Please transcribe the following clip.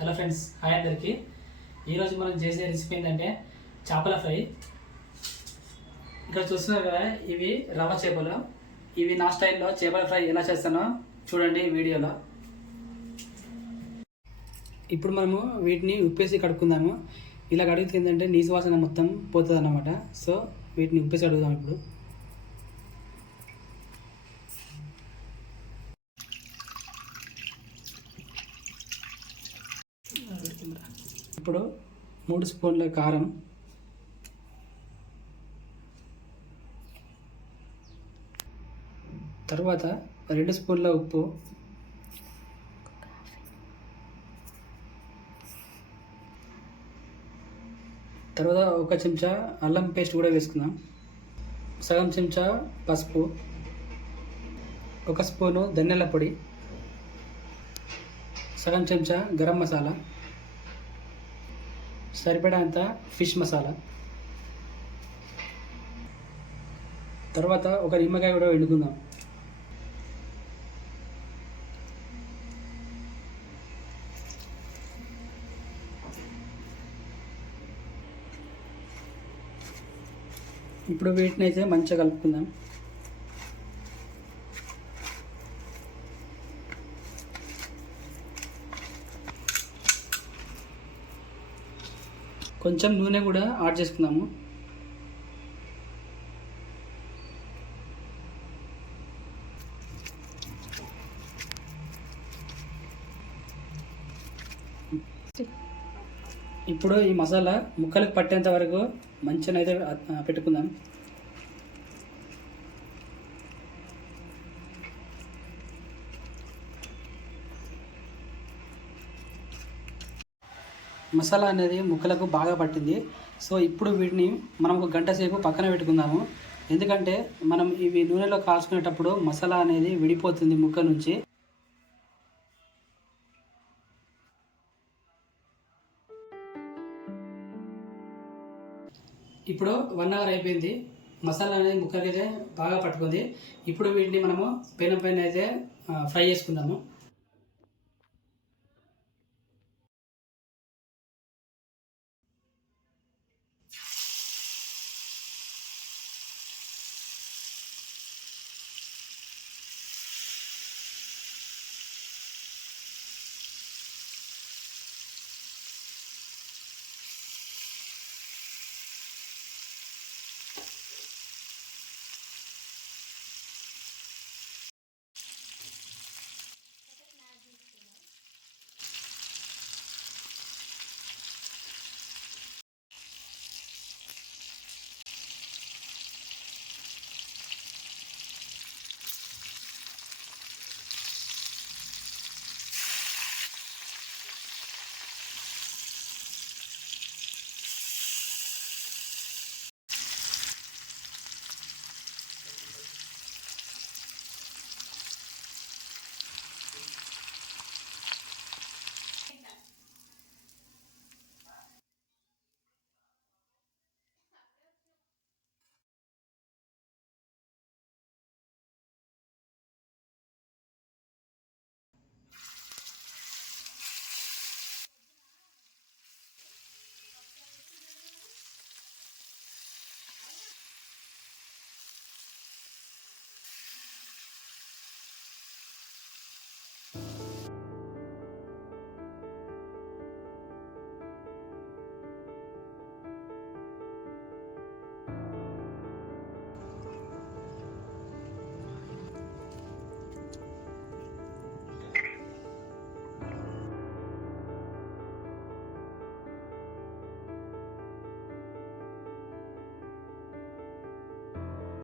Hello friends, hi అందరికీ. ఈరోజు మనం చేసే రెసిపీ ఏంటంటే చేపల ఫ్రై. ఇక్కడ చూస్తున్నారు కదా, ఇవి రవ్వ చేపలు. ఇవి నా స్టైల్లో చేపల ఫ్రై ఎలా చేస్తానో చూడండి వీడియోలో. ఇప్పుడు మనము వీటిని ఉప్పేసి కడుక్కుందాము. ఇలా కడిగితే ఏంటంటే నీసు వాసన మొత్తం పోతుంది అన్నమాట. సో వీటిని ఉప్పేసి కడుగుదాం. ఇప్పుడు 3 స్పూన్ల కారం, తర్వాత 2 స్పూన్ల ఉప్పు, తర్వాత 1 చెంచా అల్లం పేస్ట్ కూడా వేసుకుందాం, సగం చెంచా పసుపు, 1 స్పూను ధనియాల పొడి, సగం చెంచా గరం మసాలా, సరిపడంత ఫిష్ మసాలా, తర్వాత 1 నిమ్మకాయ కూడా వండుకుందాం. ఇప్పుడు వీటిని అయితే మంచిగా కలుపుకుందాం. కొంచెం నూనె కూడా యాడ్ చేసుకుందాము. ఇప్పుడు ఈ మసాలా ముక్కలకు పట్టేంత వరకు మంచిగా అయితే పెట్టుకుందాం. మసాలా అనేది ముక్కలకు బాగా పట్టింది. సో ఇప్పుడు వీటిని మనం 1 గంట సేపు పక్కన పెట్టుకుందాము. ఎందుకంటే మనం ఇవి నూనెలో కాల్చుకునేటప్పుడు మసాలా అనేది విడిపోతుంది ముక్క నుంచి. ఇప్పుడు 1 అవర్ అయిపోయింది. మసాలా అనేది ముక్కలకైతే బాగా పట్టుకుంది. ఇప్పుడు వీటిని మనము పెనం పైన అయితే ఫ్రై చేసుకుందాము.